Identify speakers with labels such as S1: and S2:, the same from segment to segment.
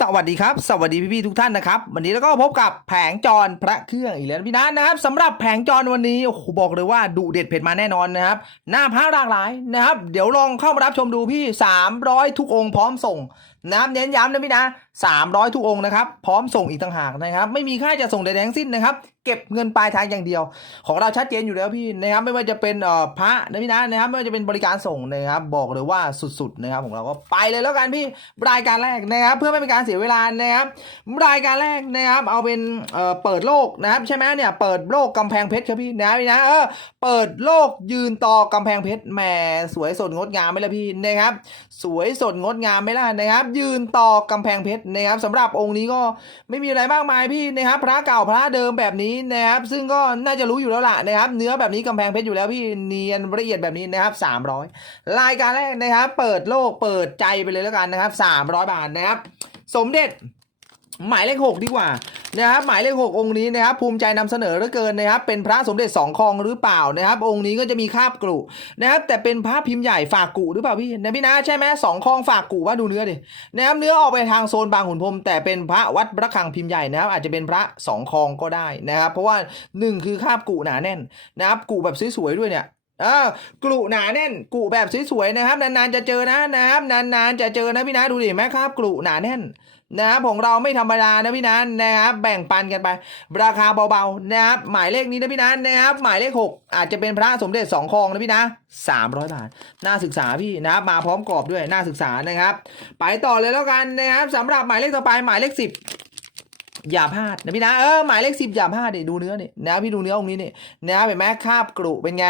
S1: สวัสดีครับ สวัสดีพี่ๆทุกท่านนะครับ วันนี้แล้วก็พบกับแผงจรพระเครื่องอีกแล้วนพี่นัทนะครับสำหรับแผงจรวันนี้โอ้โหบอกเลยว่าดุเด็ดเผ็ดมาแน่นอนนะครับ หน้าพระหลากหลายนะครับ เดี๋ยวลองเข้ามารับชมดูพี่ 300 ทุกองค์พร้อมส่งนะครับเน้นย้ำนะพี่นะ300 ทุกองค์นะครับพร้อมส่งอีกต่างหากนะครับ ไม่มีค่าจะส่งใดๆทั้งสิ้นนะครับเก็บเงินปลายทางอย่างเดียว ของเราชัดเจนอยู่แล้วพี่นะครับไม่ว่าจะเป็นเอ่อพระนะพี่นะนะครับไม่ว่าจะเป็นบริการส่งนะครับบอกเลยว่าสุดๆนะครับของเราก็ไปเลยแล้วกันพี่รายการแรกนะครับ เพื่อไม่เป็นการเสียเวลานะครับรายการแรกนะครับเอาเป็นเอ่อเปิดโลกนะครับใช่ไหมเนี่ยเปิดโลกกำแพงเพชรครับพี่นะพี่นะเออเปิดโลกยืนต่อกำแพงเพชรแหมสวยสดงดงามไหมล่ะพี่นะครับสวยสดงดงามไหมล่ะนะครับ ยืนต่อกำแพงเพชรนะครับสำหรับองค์นี้ก็ไม่มีอะไรมากมายพี่นะครับพระเก่าพระเดิมแบบนี้นะครับ ซึ่งก็น่าจะรู้อยู่แล้วล่ะนะครับ เนื้อแบบนี้กำแพงเพชรอยู่แล้วพี่เนียนละเอียดแบบนี้นะครับ300 รายการแรกนะครับ เปิดโลกเปิดใจไปเลยแล้วกันนะครับ300 บาทนะครับ สมเด็จ หมายเลขหกดีกว่านะครับหมายเลขหกองค์นี้นะครับภูมิใจนำเสนอเหลือเกินนะครับเป็นพระสมเด็จสองคองหรือเปล่านะครับ องค์นี้ก็จะมีคาบกรุนะครับแต่เป็นพระพิมพ์ใหญ่ฝากกุหรือเปล่าพี่นะพี่นะใช่ไหมสองคองฝากกุว่าดูเนื้อดินะครับเนื้อออกไปทางโซนบางขุนพรมแต่เป็นพระวัดพระคังพิมพ์ใหญ่นะครับอาจจะเป็นพระสองคองก็ได้นะครับเพราะว่าหนึ่งคือคาบกุหนาแน่นนะครับกุแบบสวยๆด้วยเนี่ยเออกรุหนาแน่นกุแบบสวยๆนะครับ นานๆจะเจอนะนะครับนานๆจะเจอนะพี่นะดูดิแม่ครับกรุหนาแน่น นะครับของเราไม่ธรรมดานะพี่นะนนะครับแบ่งปันกันไป ราคาเบาๆนะครับหมายเลขนี้นะพี่นะนนะครับหมายเลขหกอาจจะเป็นพระสมเด็จสองคองนะพี่นะสามร้อยบาท น่าศึกษาพี่นะครับมาพร้อมกรอบด้วยน่าศึกษานะครับ ไปต่อเลยแล้วกันนะครับสำหรับหมายเลขต่อไปหมายเลขสิบอย่าพลาดนะพี่นะเออหมายเลขสิบอย่าพลาดดิดูเนื้อนี่นะพี่ดูเนื้อองค์นี้เนี่ยนะเห็นไหมคาบกรุเป็นไง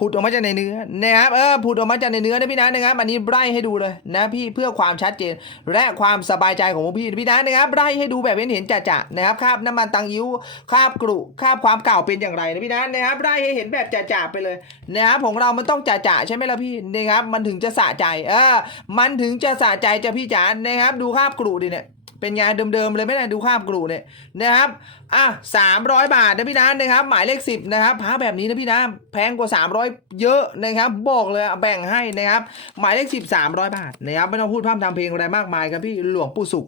S1: ผุดออกมาจากในเนื้อนะครับเออผุดออกมาจากในเนื้อนะพี่นะนะครับอันนี้ไล่ให้ดูเลยนะพี่เพื่อความชัดเจน และความสบายใจของพี่พี่นะนะครับไล่ให้ดูแบบเห็นเห็นจะๆนะครับคราบน้ำมันตังยิ้วคราบกรุคราบความเก่าเป็นอย่างไรนะพี่นะนะครับไล่ให้เห็นแบบจะๆไปเลยนะครับของเรามันต้องจะๆใช่ไหมล่ะพี่นะครับมันถึงจะสะใจเออมันถึงจะสะใจจะพี่จ๋านะครับดูคราบกรุดิเนี่ย เป็นไงเดิมๆเลยไม่ได้ดูข้ามกรูเนี่ยนะครับอะสามร้อยบาทนะพี่นะนะครับ หมายเลขสิบนะครับพระแบบนี้นะพี่นะแพงกว่า300เยอะนะครับ บอกเลยแบ่งให้นะครับ หมายเลขสิบสามร้อยบาทนะครับไม่ต้องพูดพร่ำทำเพลงอะไรมากมายครับพี่หลวงปู่สุข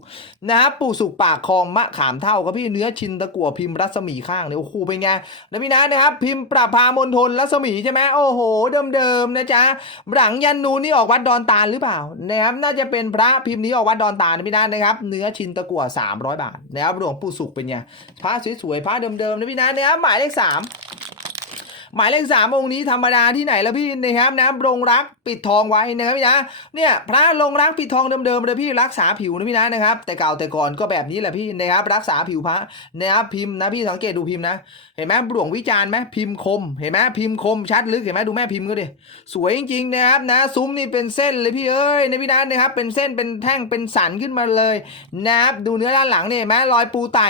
S1: นะครับปู่สุขปากคลองมะขามเท่าครับพี่เนื้อชินตะกั่วพิมพ์รัศมีข้างเนี่ยโอ้โหเป็นไงนะพี่นะนะครับพิมพ์ประพามณฑลรัศมีใช่ไหมโอ้โหเดิมๆนะจ๊ะหลังยันนูนนี่ออกวัดดอนตาลหรือเปล่านะครับน่าจะเป็นพระพิมพ์นี้ออกวัดดอนตาลนะพี่นะนะครับ เนื้อชิินตะกั่ว300 บาทนะครับหลวงปู่สุขเป็นไงพระสวยๆพระเดิมๆนะพี่นะนะครับหมายเลขสาม หมายเลขสามองค์นี้ธรรมดาที่ไหนแล้วพี่นะครับนะลงรักปิดทองไว้นะครับพี่นะเนี่ยพระลงรักปิดทองเดิมๆเลยพี่รักษาผิวนะพี่นะนะครับ แต่เก่าแต่ก่อนก็แบบนี้แหละพี่นะครับรักษาผิวพระนะครับพิมพ์นะพี่สังเกตดูพิมพ์นะ เห็นไหมหลวงวิจารณ์ไหมพิมพ์คมเห็นไหมพิมพ์คมชัดลึกเห็นไหมดูแม่พิมพ์ก็ดิสวยจริงๆนะครับนะซุ้มนี่เป็นเส้นเลยพี่เอ้ยนะพี่นะนะครับเป็นเส้นเป็นแท่งเป็นสันขึ้นมาเลยนะครับดูเนื้อด้านหลังเนี่ยเห็นไหมรอยปูไต่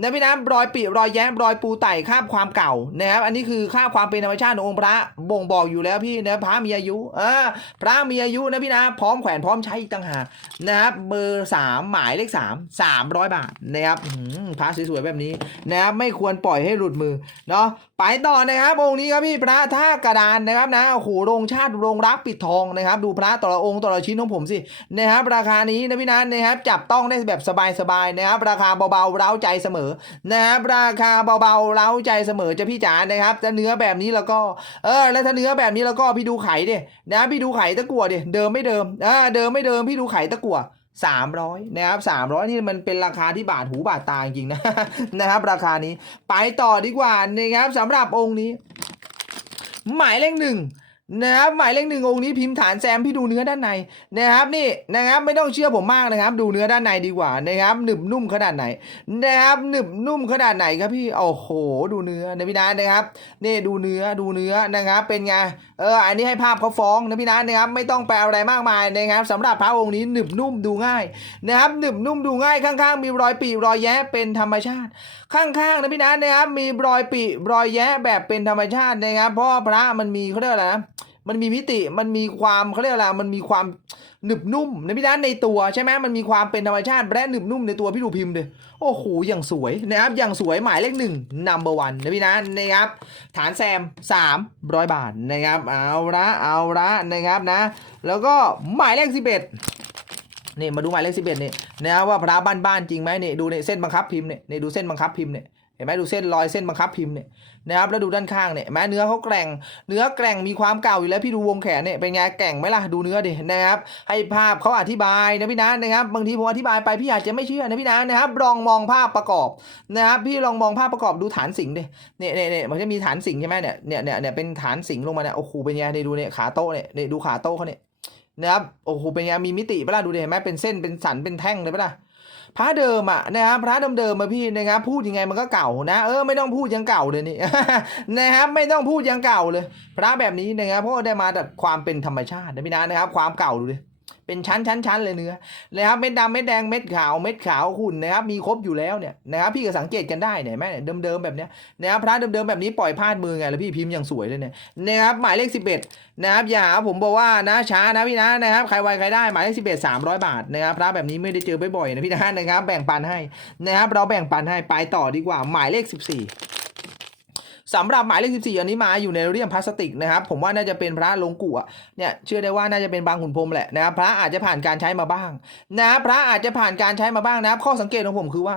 S1: นะพี่นะรอยปีรอยแย้มรอยปูไต่คาบความเก่านะครับอันนี้คือคาบความเป็นธรรมชาติขององค์พระบ่งบอกอยู่แล้วพี่นะพระมีอายุเออพระมีอายุนะพี่นะพร้อมแขวนพร้อมใช้อีกต่างหากนะครับเบอร์สามหมายเลขสามสามร้อยบาทนะครับพระสวยๆแบบนี้นะครับไม่ควรปล่อยให้หลุดมือเนาะไปต่อนะครับองค์นี้ครับพี่พระท่ากระดานนะครับนะโอ้โหโรงชาติโรงรักปิดทองนะครับ ดูพระแต่ละองค์แต่ละชิ้นของผมสินะครับราคานี้นะพี่นันะครับจับต้องได้แบบสบายๆนะครับราคาเบาๆเร้าใจเสมอนะครับราคาเบาๆเร้าใจเสมอจะพี่จ๋านะครับแต่เนื้อแบบนี้แล้วก็เออแล้วถ้าเนื้อแบบนี้แล้วก็พี่ดูไข่ดินะพี่ดูไข่ตะกั่วดิเดิมไม่เดิมอ่าเดิมไม่เดิมพี่ดูไข่ตะกั่วสามร้อยนะครับสามร้อยนี่มันเป็นราคาที่บาทหูบาทตาจริงๆนะนะครับ ราคานี้ไปต่อดีกว่านะครับสำหรับองค์นี้ หมายเลขหนึ่ง นะครับหมายเลขหนึ่งองค์นี้พิมพ์ฐานแซมพี่ดูเนื้อด้านในนะครับนี่นะครับไม่ต้องเชื่อผมมากนะครับ ดูเนื้อด้านในดีกว่านะครับหนึบนุ่มขนาดไหนนะครับหนึบนุ่มขนาดไหนครับพี่โอ้โหดูเนื้อนะพี่นะนะครับนี่ดูเนื้อดูเนื้อนะครับเป็นไงเอออันนี้ให้ภาพเขาฟ้องนะพี่นะนะครับไม่ต้องแปลอะไรมากมายนะครับสำหรับพระองค์นี้หนึบนุ่มดูง่ายนะครับหนึบนุ่มดูง่ายข้างๆ มีรอยปีรอยแย้เป็นธรรมชาติ ข้างๆนะพี่นะนะครับมีรอยปีรอยแย้แบบเป็นธรรมชาตินะครับเพราะพระมันมีเขาเรียกอะไรนะ มันมีมิติมันมีความเขาเรียกอะไรมันมีความหนึบนุ่มในพี่นในตัวใช่ไหมมันมีความเป็นธรรมชาติและหนึบนุ่มในตัวพี่ดูพิมพ์เลยโอ้โหอย่างสวยนะครับอย่างสวยหมายเลขหนึ่ง number one นนะพี่นะนะครับ ฐานแซม 300 บาทนะครับ เอาละเอาละนะครับนะ แล้วก็หมายเลข 11นี่มาดูหมายเลขสิบเอ็ดนี่นะว่าพระบ้านๆจริงไหมนี่ดูเนี่ยเส้นบังคับพิมพ์เนี่ยนี่ดูเส้นบังคับพิมพ์เนี่ย เห็นไหมดูเส้นรอยเส้นบังคับพิมพ์เนี่ยนะครับแล้วดูด้านข้างเนี่ยเห็นไหมเนื้อเขาแกร่ง เนื้อแกร่งมีความเก่าอยู่แล้วพี่ดูวงแขนเนี่ยเป็นไงแกร่งไหมล่ะดูเนื้อดินะครับ ให้ภาพเขาอธิบายนะพี่นะนะครับบางทีผมอธิบายไปพี่อาจจะไม่เชื่อนะพี่นะนะครับลองมองภาพประกอบนะครับพี่ลองมองภาพประกอบดูฐานสิงห์ดิเนี่ยเนี่ยเนี่ยมันจะมีฐานสิงห์ใช่ไหมเนี่ยเนี่ยเนี่ยเนี่ยเป็นฐานสิงห์ลงมาเนี่ยโอ้โหเป็นไงเนี่ยดูเนี่ยขาโต๊ะเนี่ยเนี่ยดูขาโต๊ะเขาเนี่ยนะครับโอ้โหเป็นไงมีมิติเปล่ะดูดิเห็นไหมเป็นเส้นเป็นสันเป็นแท่งเลยปล่ะ พระเดิมอะนะครับพระเดิมๆมาพี่นะครับ พูดยังไงมันก็เก่านะ เออไม่ต้องพูดยังเก่าเลยนี่นะครับ ไม่ต้องพูดยังเก่าเลย พระแบบนี้นะครับเพราะได้มาจากความเป็นธรรมชาตินะพี่นะนะครับ ความเก่าดูดิ เป็นชั้นชั้นชั้นเลยเนื้อนะครับเม็ดดำเม็ดแดงเม็ดขาวเม็ดขาวขุ่นนะครับมีครบอยู่แล้วเนี่ยนะครับพี่ก็สังเกตกันได้เนี่ยเห็นไหมเนี่ยเดิมแบบเนี้ยนะครับพระเดิมๆแบบนี้ปล่อยพลาดมือไงแล้วพี่พิมพ์อย่างสวยเลยเนี่ยนะครับหมายเลขสิบเอ็ดนะครับอย่าผมบอกว่านะช้านะพี่นะนะครับใครไวใครได้หมายเลขสิบเอ็ดสามร้อยบาทนะครับพระแบบนี้ไม่ได้เจอบ่อยๆนะพี่นะนะครับแบ่งปันให้นะครับเราแบ่งปันให้ไปต่อดีกว่าหมายเลขสิบ สำหรับหมายเลข 14 อันนี้มาอยู่ในเรียมพลาสติกนะครับ ผมว่าน่าจะเป็นพระลงกุอะเนี่ยเชื่อได้ว่าน่าจะเป็นบางขุนพรมแหละนะครับพระอาจจะผ่านการใช้มาบ้างนะครับพระอาจจะผ่านการใช้มาบ้างนะครับ ข้อสังเกตของผมคือว่า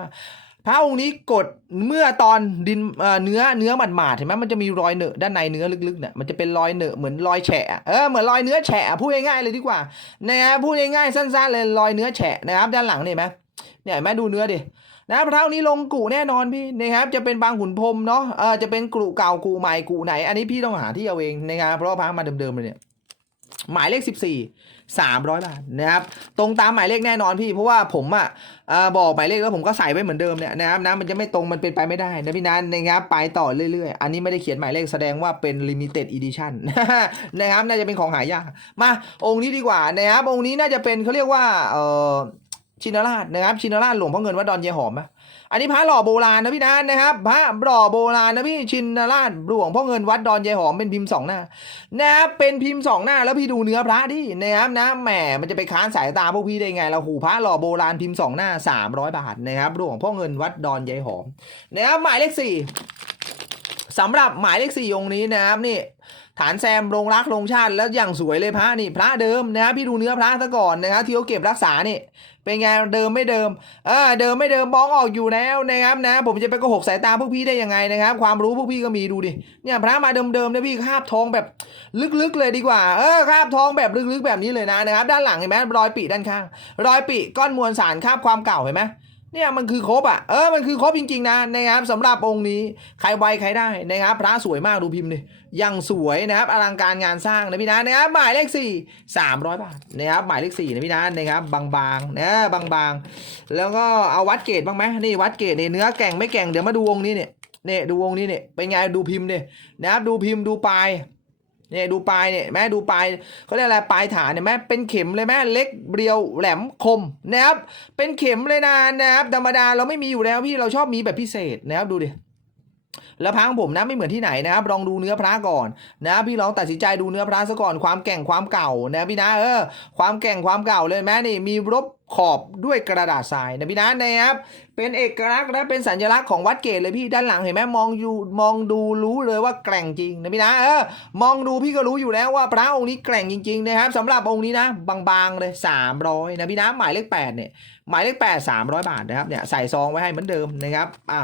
S1: พระองค์นี้กดเมื่อตอนดินเนื้อเนื้อหมาดๆเห็นไหมมันจะมีรอยเนอะด้านในเนื้อลึกๆเนี่ยมันจะเป็นรอยเนอะเหมือนรอยแฉะเออเหมือนรอยเนื้อแฉะพูดง่ายๆเลยดีกว่านะครับพูดง่ายๆสั้นๆเลยรอยเนื้อแฉะนะครับ ด้านหลังเนี่ยเห็นไหมเนี่ยไหมดูเนื้อดิ นะพระองค์นี้ลงกูแน่นอนพี่นะครับจะเป็นบางขุนพรมเนาะเออจะเป็นกูเก่ากูใหม่กูไหน อันนี้พี่ต้องหาที่เอาเองนะครับเพราะพระมาเดิมๆเลยเนี่ยหมายเลข 14 300 บาทนะครับตรงตามหมายเลขแน่นอนพี่เพราะว่าผมอะบอกหมายเลขแล้วผมก็ใส่ไว้เหมือนเดิมเนี่ยนะครับนะมันจะไม่ตรงมันเป็นไปไม่ได้นะพี่นันนะครับไปต่อเรื่อยๆ อันนี้ไม่ได้เขียนหมายเลขแสดงว่าเป็น limited edition นะครับน่าจะเป็นของหายากมาองค์นี้ดีกว่านะครับองค์นี้น่าจะเป็นเขาเรียกว่าเอ่อ ชินราชนะครับชินราชหลวงพ่อเงินวัดดอนเยายหอมนะอันนี้พระหล่อโบราณนะพี่นะนะครับ พระหล่อโบราณนะพี่ชินราชหลวงพ่อเงินวัดดอนเยายหอมเป็นพิมพ์สองหน้านะครับเป็นพิมพ์สองหน้าแล้วพี่ดูเนื้อพระดินะครับนะแหมมันจะไปค้านสายตาพวกพี่ได้ไงเราหูพระหล่อโบราณพิมพ์สองหน้า300บาทนะครับหลวงพ่อเงินวัดดอนเยายหอมนะครับหมายเลขสี่ สำหรับหมายเลขสี่องค์นี้นะครับนี่ฐานแซมลงรักลงชาติแล้วอย่างสวยเลยพระนี่พระเดิมนะครับพี่ดูเนื้อพระซะก่อนนะครับที่เขาเก็บรักษานี่เป็นไงเดิมไม่เดิมเออเดิมไม่เดิมมองออกอยู่แล้วนะครับนะ ผมจะไปโกหกสายตาพวกพี่ได้ยังไงนะครับ ความรู้พวกพี่ก็มีดูดิเนี่ยพระมาเดิมๆเนี่ยพี่คาบทองแบบลึกๆเลยดีกว่าเออคาบทองแบบลึกๆแบบนี้เลยนะนะครับ ด้านหลังเห็นไหมรอยปีด้านข้าง รอยปีก้อนมวลสารคาบความเก่าเห็นไหม เนี่ยมันคือครบอะเออมันคือครบจริงๆนะนะครับสำหรับองค์นี้ใครไวใครได้นะครับพระสวยมากดูพิมพ์ดิยังสวยนะครับอลังการงานสร้างนะพี่นะนะครับหมายเลขสี่สามร้อยบาทนะครับหมายเลขสี่นะพี่นะนะครับบางๆนะบางๆ แล้วก็เอาวัดเกรดบ้างไหมนี่วัดเกรดเนี่ยเนื้อแก่งไม่แก่งเดี๋ยวมาดูวงนี้เนี่ยเนี่ยดูวงนี้เนี่ยเป็นไงดูพิมพ์เนี่ยนะครับดูพิมพ์ดูปลาย เนี่ยดูปลายเนี่ยแม่ดูปลายเขาเรียกอะไรปลายฐานเนี่ยแม่เป็นเข็มเลยแม่เล็กเรียวแหลมคมนะครับเป็นเข็มเลยนะนะครับธรรมดาเราไม่มีอยู่แล้วพี่เราชอบมีแบบพิเศษนะครับดูดิแล้วพระของผมนะไม่เหมือนที่ไหนนะครับลองดูเนื้อพระก่อนนะพี่ลองตัดสินใจดูเนื้อพระซะก่อนความแก่งความเก่านะพี่นะเออความแก่งความเก่าเลยแม่นี่มีรบ ขอบด้วยกระดาษทรายนะพี่นะนะครับเป็นเอกลักษณ์และเป็นสัญลักษณ์ของวัดเกตเลยพี่ด้านหลังเห็นไหมมองอยู่มองดูรู้เลยว่าแกร่งจริงนะพี่นะเออมองดูพี่ก็รู้อยู่แล้วว่าพระองค์นี้แกร่งจริงๆนะครับสำหรับองค์นี้นะบางๆเลย300นะพี่นะหมายเลข8เนี่ย หมายเลขแปดสามร้อยบาทนะครับเนี่ยใส่ซองไว้ให้เหมือนเดิมนะครับอะ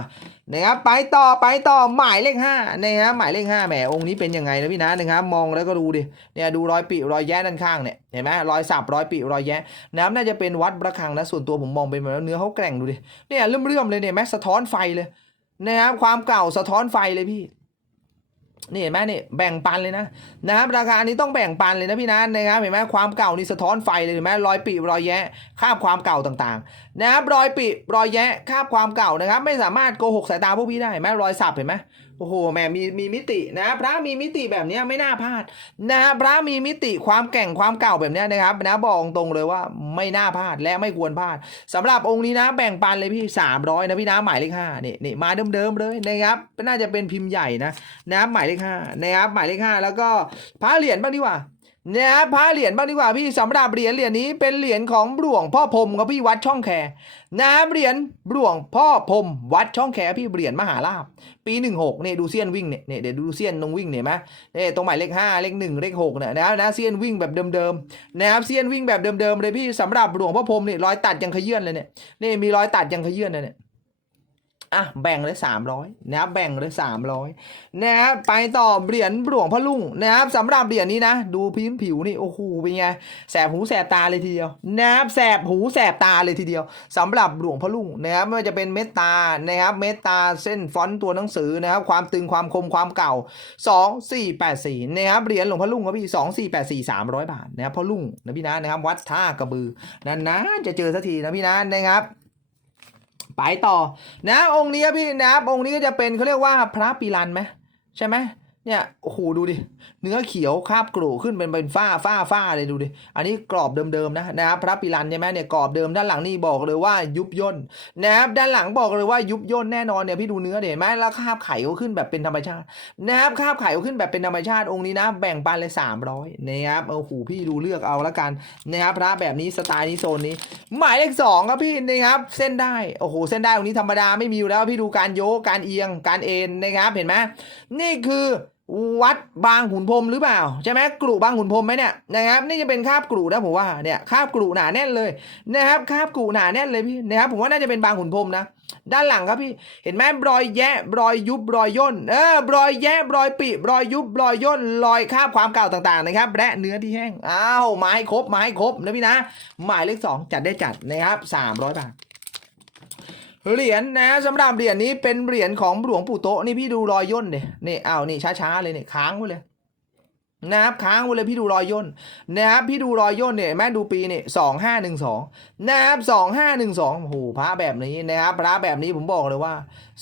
S1: นะครับไปต่อไปต่อหมายเลขห้านะครับหมายเลขห้าแหมองค์นี้เป็นยังไงนะพี่นะนะครับมองแล้วก็ดูดิเนี่ยดูรอยปีรอยแย้ด้านข้างเนี่ยเห็นไหมรอยสับรอยปีรอยแย้นะครับน่าจะเป็นวัดประคังนะส่วนตัวผมมองเป็นแบบเนื้อเขาแกร่งดูดิเนี่ยเลื่อมๆเลยเนี่ยแม้สะท้อนไฟเลยนะครับความเก่าสะท้อนไฟเลยพี่ นี่เห็นไหมนี่แบ่งปันเลยนะนะครับราคานี้ต้องแบ่งปันเลยนะพี่นะนะครับเห็นไหมความเก่านี่สะท้อนไฟเลยเห็นไหมรอยปีรอยแยะคาบความเก่าต่างๆนะครับรอยปีรอยแยะคาบความเก่านะครับ ไม่สามารถโกหกสายตาพวกพี่ได้เห็นไหมรอยสับเห็นไหม โอ้โหแม่มีมีมิตินะพระมีมิติแบบนี้ไม่น่าพลาดนะครับพระมีมิติความแก่งความเก่าแบบนี้นะครับนะบอกตรงเลยว่าไม่น่าพลาดและไม่ควรพลาดสำหรับองค์นี้นะแบ่งปันเลยพี่300นะพี่นะหมายเลขห้านี่นี่มาเดิมๆเลยนะครับน่าจะเป็นพิมพ์ใหญ่นะนะหมายเลขห้านะครับหมายเลขห้าแล้วก็พระเหรียญบ้างดีกว่า นะครับพระเหรียญบ้างดีกว่าพี่สำหรับเหรียญเหรียญนี้เป็นเหรียญของหลวงพ่อพรมครับพี่วัดช่องแคนะเหรียญหลวงพ่อพรมวัดช่องแคพี่เหรียญมหาลาภปีหนึ่งหกเนี่ยดูเซียนวิ่งเนี่ยเนี่ยเดี๋ยวดูเซียนตรงวิ่งเนี่ยไหมเนี่ยตรงหมายเลขห้าเลขหนึ่งเลขหกเนี่ยนะครับนะเซียนวิ่งแบบเดิมๆนะครับเซียนวิ่งแบบเดิมๆเลยพี่สำหรับหลวงพ่อพรมเนี่ยรอยตัดยังขยื่นเลยเนี่ยนี่มีรอยตัดยังขยื่นเลยเนี่ย อะแบ่งเลยสามร้อยนะครับแบ่งเลยสามร้อยนะครับไปต่อเหรียญหลวงพ่อลุงนะครับสำหรับเหรียญนี้นะ ดูพื้นผิวนี่โอ้โหเป็นไงแสบหูแสบตาเลยทีเดียวนะครับแสบหูแสบตาเลยทีเดียวสำหรับหลวงพ่อลุงนะครับไม่ว่าจะเป็นเมตตานะครับเมตตาเส้นฟอนต์ตัวหนังสือนะครับความตึงความคมความเก่า 2 4 8 4นะครับเหรียญหลวงพ่อลุงครับพี่2 4 8 4 300บาทนะครับพ่อลุงนะพี่นะนะครับวัดท่ากระบือนั่นนะจะเจอสักทีนะพี่นะนะครับ ไปต่อนะองค์นี้พี่นะองค์นี้ก็จะเป็นเขาเรียกว่าพระปีรันไหมใช่ไหม เนี่ยโอ้โหดูดิ เนื้อเขียวคาบกรูขึ้นเป็นเป็นฝ้าฝ้าฝ้าเลยดูดิ อันนี้กรอบเดิมๆนะนะครับพระปีรันใช่ไหมเนี่ยกรอบเดิมด้านหลังนี่บอกเลยว่ายุบย่นนะครับด้านหลังบอกเลยว่ายุบย่นแน่นอนเนี่ยพี่ดูเนื้อเห็นไหมแล้วคาบไข่ก็ขึ้นแบบเป็นธรรมชาตินะครับคาบไข่ก็ขึ้นแบบเป็นธรรมชาติองค์นี้นะ แบ่งปันเลย300นะครับโอ้โหพี่ดูเลือกเอาละกันนะครับพระแบบนี้สไตล์นี้โซนนี้ หมายเลขสองครับพี่นะครับเส้นได้โอ้โหเส้นได้ตรงนี้ธรรมดาไม่มีอยู่แล้วพี่ดูการโยกการเอียงการเอ็นนะครับเห็นไหมนี่คือ วัดบางขุนพรมหรือเปล่าใช่ไหมกรุบางขุนพรมไหมเนี่ยนะครับนี่จะเป็นคาบกรุนะผมว่าเนี่ยคาบกรุหนาแน่นเลยนะครับคาบกรุหนาแน่นเลยพี่นะครับผมว่าน่าจะเป็นบางขุนพรมนะ ด้านหลังครับพี่เห็นไหมรอยแยะรอยยุบรอยย่นเออรอยแยะรอยปีรอยยุบรอยย่นรอยคาบความเก่าต่างๆนะครับและเนื้อที่แห้งอ้าวไม้ครบไม้ครบนะพี่นะหมายเลขสองจัดได้จัดนะครับสามร้อยบาท เหรียญนะสำหรับเหรียญนี้เป็นเหรียญของหลวงปู่โตนี่พี่ดูรอยย่นเนี่ยนี่อ้าวนี่ช้าๆเลยเนี่ยค้างไว้เลยนะครับค้างไว้เลยพี่ดูรอยย่นนะครับพี่ดูรอยย่นเนี่ยแม่ดูปีเนี่ยสองห้าหนึ่งสองนะครับสองห้าหนึ่งสองโอ้โหพระแบบนี้นะครับพระแบบนี้ผมบอกเลยว่า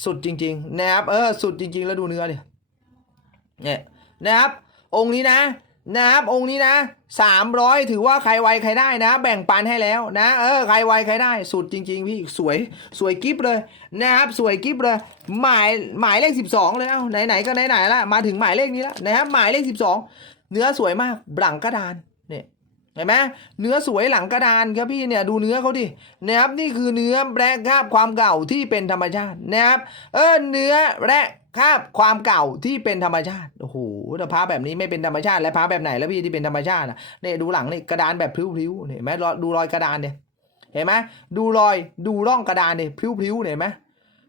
S1: สุดจริง ๆ นะครับ เออสุดจริง ๆ แล้วดูเนื้อดิเนี่ยนะครับ องค์นี้นะ นะครับองค์นี้นะสามร้อยถือว่าใครไวใครได้นะ แบ่งปันให้แล้วนะ เออใครไวใครได้ สุดจริง ๆ พี่สวยสวยกิฟเลยนะครับ สวยกิฟเลย หมายหมายเลขสิบสองเลยเอ้าไหนๆก็ไหนๆละมาถึงหมายเลขนี้แล้วนะครับหมายเลขสิบสองเนื้อสวยมากหลังกระดานเนี่ยเห็นไหมเนื้อสวยหลังกระดานครับพี่เนี่ยดูเนื้อเขาดินะครับนี่คือเนื้อแรกคราบความเก่าที่เป็นธรรมชาตินะครับเออเนื้อและ คราบความเก่าที่เป็นธรรมชาติโอ้โหแต่พระแบบนี้ไม่เป็นธรรมชาติแล้วพระแบบไหนแล้วพี่ที่เป็นธรรมชาติอะเนี่ยดูหลังนี่กระดานแบบพลิ้วๆเนี่ยเห็นไหมรอยดูรอยกระดานเนี่ยเห็นไหมดูรอยดูร่องกระดานเนี่ยพลิ้วๆเห็นไหม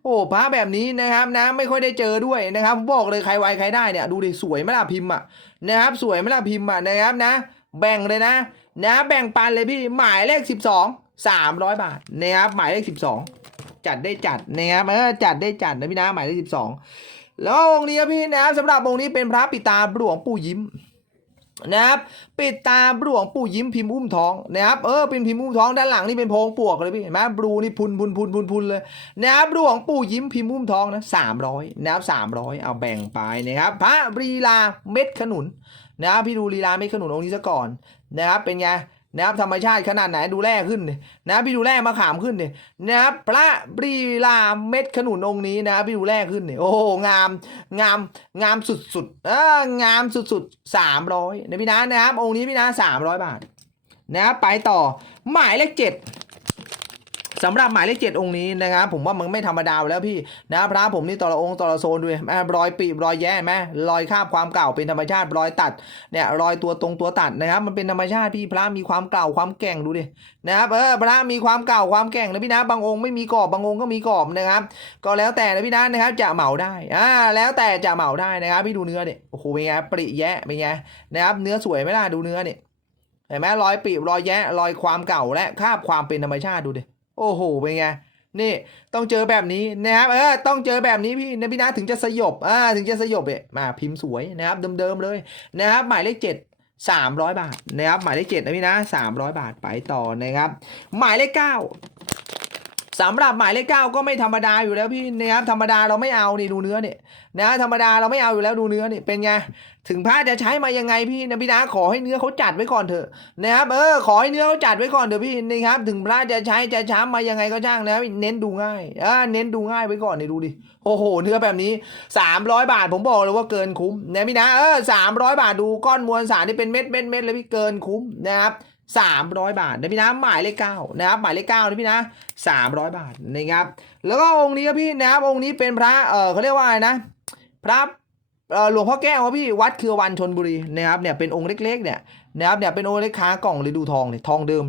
S1: โอ้พระแบบนี้นะครับนะไม่ค่อยได้เจอด้วยนะครับผมบอกเลยใครไวใครได้เนี่ยดูดิสวยไหมล่ะพิมพ์อะนะครับสวยไหมล่ะพิมพ์อะนะครับนะ แบ่งเลยนะ นะแบ่งปันเลยพี่หมายเลขสิบสองสามร้อยบาทนะครับหมายเลขสิบสอง จัดได้จัดนะครับเออจัดได้จัดนะพี่นะหมายเลขสิบสองแล้วองค์นี้ครับพี่นะครับสำหรับองค์นี้เป็นพระปิตาหลวงปู่ยิ้มนะครับปิดตาหลวงปู่ยิ้มพิมพ์อุ้มท้องนะครับเออเป็นพิมพ์อุ้มท้องด้านหลังนี่เป็นโพงปวกเลยพี่เห็นไหมบลูนี่พุนพุนพุนพุนพุนเลยนะครับหลวงปู่ยิ้มพิมพ์อุ้มท้องนะสามร้อยนะครับสามร้อยเอาแบ่งไปนะครับพระรีลาเม็ดขนุนนะครับพี่ดูลีลาไม่ขนุนองค์นี้ซะก่อนนะครับเป็นไง นะครับธรรมชาติขนาดไหนดูแลขึ้นนะพี่ดูแลมาขามขึ้นเลยนะครับพระบรีลาเม็ดขนุนองค์นี้นะพี่ดูแลขึ้นเลยโอ้โหงามงามงามสุดสุดเอองามสุดสุดสามร้อยนะพี่นะนะครับองค์นี้พี่นะสามร้อยบาทนะครับไปต่อหมายเลขเจ็ด สำหรับหมายเลขเจ็ดองค์นี้นะครับผมว่ามันไม่ธรรมดาแล้วพี่นะพระผมนี่ต่อละองค์ต่อละโซนด้วยแม่รอยปีบรอยแย่แม่รอยคาบความเก่าเป็นธรรมชาติรอยตัดเนี่ยรอยตัวตรงตัวตัดนะครับมันเป็นธรรมชาติพี่พระมีความเก่าความแก่งดูดินะครับเออพระมีความเก่าความแก่งนะพี่นะบางองค์ไม่มีกรอบบางองค์ก็มีกรอบนะครับ ก็แล้วแต่นะพี่นะนะครับจะเหมาได้อ่าแล้วแต่จะเหมาได้นะครับพี่ดูเนื้อเนี่ยโอ้โหเป็นไงปริแยะเป็นไงนะครับเนื้อสวยไหมล่ะดูเนื้อเนี่ยเห็นไหมรอยปีบรอยแยะรอยความเก่าและคาบความเป็นธรรมชาติดูดิ โอ้โหเป็นไงนี่ต้องเจอแบบนี้นะครับเออต้องเจอแบบนี้พี่นะพี่นะถึงจะสยบอ่าถึงจะสยบเนี่ยมาพิมพ์สวยนะครับเดิมๆเลยนะครับหมายเลขเจ็ดสามร้อยบาทนะครับหมายเลขเจ็ดนะพี่นะสามร้อยบาทไปต่อนะครับ หมายเลขเก้า สำหรับหมายเลขเก้าก็ไม่ธรรมดาอยู่แล้วพี่นะครับธรรมดาเราไม่เอานี่ดูเนื้อเนี่ยนะธรรมดาเราไม่เอาอยู่แล้วดูเนื้อนี่เป็นไงถึงพระจะใช้มายังไงพี่นะพี่นะขอให้เนื้อเขาจัดไว้ก่อนเถอะนะครับเออขอให้เนื้อเขาจัดไว้ก่อนเถอะพี่นะครับถึงพระจะใช้จะช้ำมายังไงก็ช่างนะเน้นดูง่ายอ่าเน้นดูง่ายไว้ก่อนเนี่ยดูดิโอ้โหเนื้อแบบนี้ 300 บาทผมบอกเลยว่าเกินคุ้มนะพี่นะเออ300บาทดูก้อนมวลสารนี่เป็นเม็ดเม็ดเม็ดเลยพี่เกินคุ้มนะครับ 300 บาทนะพี่นะหมายเลขเก้านะครับหมายเลขเก้านะพี่นะ 300 บาทนะครับแล้วก็องค์นี้ครับพี่นะครับองค์นี้เป็นพระเออเขาเรียกว่าอะไรนะ พระหลวงพ่อแก้วครับพี่วัดเครือวันชนบุรีนะครับเนี่ยเป็นองค์เล็กๆเนี่ยนะครับเนี่ยเป็นองค์เล็กค้ากล่องเลยดูทองเนี่ยทองเดิม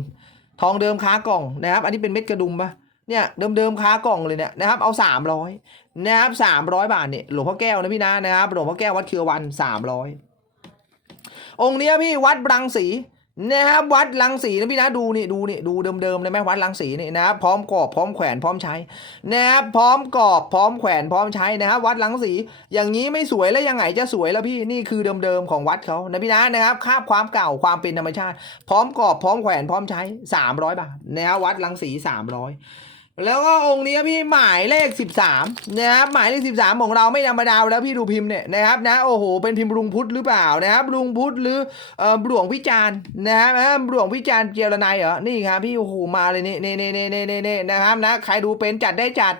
S1: ทองเดิมค้ากล่องนะครับ อันนี้เป็นเม็ดกระดุมปะเนี่ยเดิมๆค้ากล่องเลยเนี่ยนะครับเอา 300นะครับ300 บาทเนี่ยหลวงพ่อแก้วนะพี่นะนะครับหลวงพ่อแก้ววัดเครือวัน 300 องค์นี้พี่วัดรังสี นะครับวัดลังสีนะพี่นะดูนี่ดูนี่ดูเดิมๆเลยไหมวัดลังสีนี่นะครับพร้อมกรอบพร้อมแขวนพร้อมใช้นะครับพร้อมกรอบพร้อมแขวนพร้อมใช้นะครับวัดลังสีอย่างนี้ไม่สวยแล้วยังไงจะสวยแล้วพี่นี่คือเดิมๆของวัดเขานะพี่นะนะครับคาบความเก่าความเป็นธรรมชาติ พร้อมกรอบพร้อมแขวนพร้อมใช้ 300 บาทนะครับวัดลังสี 300 แล้วก็องค์นี้พี่หมายเลข 13นะครับหมายเลข 13 ของเราไม่ธรรมดาแล้วพี่ดูพิมพ์เนี่ยนะครับนะโอ้โหเป็นพิมพ์ลุงพุทธหรือเปล่านะครับลุงพุทธหรือเอ่อหลวงวิจารณ์นะครับหลวงวิจารณ์เจรนายเหรอนี่ครับพี่โอ้โหมาเลยนี่ในี่นี่นี่นี่นี่นะครับนะใครดูเป็นจัดได้จัด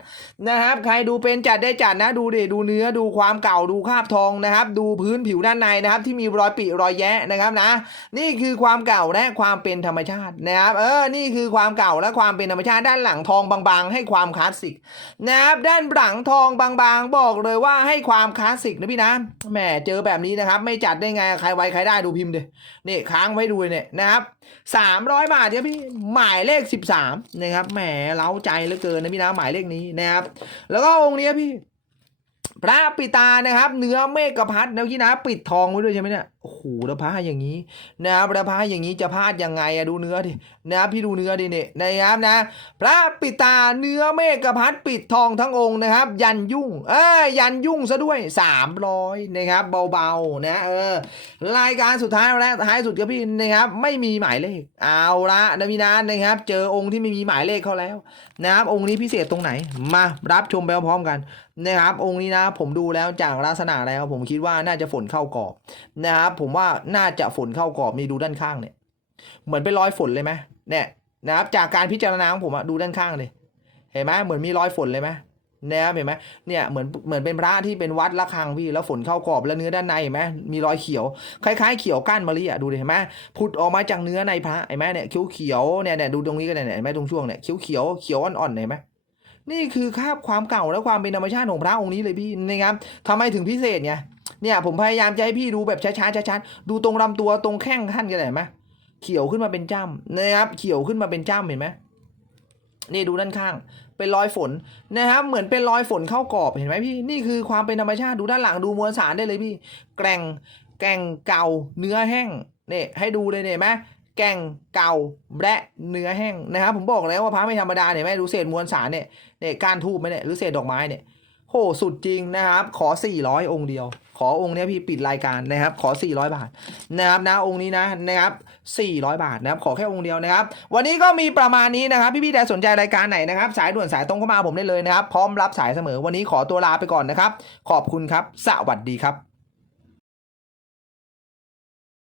S1: นะครับ ใครดูเป็นจัดได้จัดนะ ดูเดดูเนื้อดูความเก่าดูคราบทองนะครับ ดูพื้นผิวด้านในนะครับ ที่มีรอยปิรอยแยะนะครับนะ นี่คือความเก่าและความเป็นธรรมชาตินะครับ เออ นี่คือความเก่าและความเป็นธรรมชาติด้านหลังทองบางๆ ให้ความคลาสสิกนะครับด้านหลังทองบางๆ บอกเลยว่าให้ความคลาสสิกนะพี่นะแหมเจอแบบนี้นะครับ ไม่จัดได้ไงใครไวใครได้ดูพิมพ์เดนี่ค้างไว้ดูเนี่ยนะครับ สามร้อยบาทเนี่ยพี่หมายเลขสิบสามนะครับแหมเล้าใจเหลือเกินนะพี่นะหมายเลขนี้นะครับ แล้วก็องค์นี้พี่ พระปิตานะครับ เนื้อเมฆพัดนะพี่นะปิดทองไว้ด้วยใช่ไหมเนี่ยโอ้โหแล้วพระอย่างนี้นะครับแล้วพระอย่างนี้จะพลาดยังไงอะดูเนื้อดินะครับพี่ดูเนื้อดิเนี่ยนะครับนะ พระปิตาเนื้อเมฆพัดปิดทองทั้งองค์นะครับ ยันยุ่ง เอ้ยยันยุ่งซะด้วย 300นะครับเบาๆนะเออรายการสุดท้ายและท้ายสุดครับพี่นะครับ ไม่มีหมายเลขเอาละนะพี่นะนะครับ เจอองค์ที่ไม่มีหมายเลขเขาแล้วนะครับองค์นี้พิเศษตรงไหน มารับชมไปพร้อมกันนะครับองค์นี้นะผมดูแล้วจากลักษณะแล้วผมคิดว่าน่าจะฝนเข้ากรอบนะครับผมว่าน่าจะฝนเข้ากรอบนี่ดูด้านข้างเนี่ย เหมือนเป็นรอยฝนเลยไหมเนี่ยนะครับจากการพิจารณาของผมอะดูด้านข้างเลยเห็นไหมเหมือนมีรอยฝนเลยไหมนะครับเห็นไหมเนี่ยเหมือนเหมือนเป็นพระที่เป็นวัดละฆังพี่แล้วฝนเข้ากรอบแล้วเนื้อด้านในเห็นไหมมีรอยเขียว คล้ายๆเขียวก้านมะลิอะดูดิเห็นไหมผุดออกมาจากเนื้อในพระเห็นไหมเนี่ยเขียวเขียวเนี่ยเนี่ยดูตรงนี้ก็เนี่ยเห็นไหมตรงช่วงเนี่ยเขียวเขียวเขียวอ่อนๆเห็นไหม นี่คือคาบความเก่าและความเป็นธรรมชาติของพระองค์นี้เลยพี่นะครับทำไมถึงพิเศษไงเนี่ยผมพยายามจะให้พี่ดูแบบช้าๆช้าๆดูตรงลำตัวตรงแข้งท่านกันเห็นไหมเขียวขึ้นมาเป็นจ้ำนะครับ เขียวขึ้นมาเป็นจ้ำเห็นไหมนี่ดูด้านข้าง เป็นรอยฝนนะครับ เหมือนเป็นรอยฝนเข้ากรอบเห็นไหมพี่ นี่คือความเป็นธรรมชาติดูด้านหลังดูมวลสารได้เลยพี่ แกร่งแกร่งเก่าเนื้อแห้งเนี่ยให้ดูเลยเนี่ยไหม แกงเก่าและเนื้อแห้งนะครับผมบอกแล้วว่าพระไม่ธรรมดาเนี่ยไหมดูเศษมวลสารเนี่ยเนี่ยก้านทูบไหมเนี่ยหรือเศษดอกไม้เนี่ยโหสุดจริงนะครับ ขอ 400 องค์เดียว ขอองค์เนี้ยพี่ปิดรายการนะครับ ขอ 400 บาทนะครับนะองค์นี้นะนะครับ 400 บาทนะครับ ขอแค่องค์เดียวนะครับ วันนี้ก็มีประมาณนี้นะครับ พี่ๆแต่สนใจรายการไหนนะครับ สายด่วนสายตรงเข้ามาผมได้เลยนะครับ พร้อมรับสายเสมอ วันนี้ขอตัวลาไปก่อนนะครับ ขอบคุณครับ สวัสดีครับ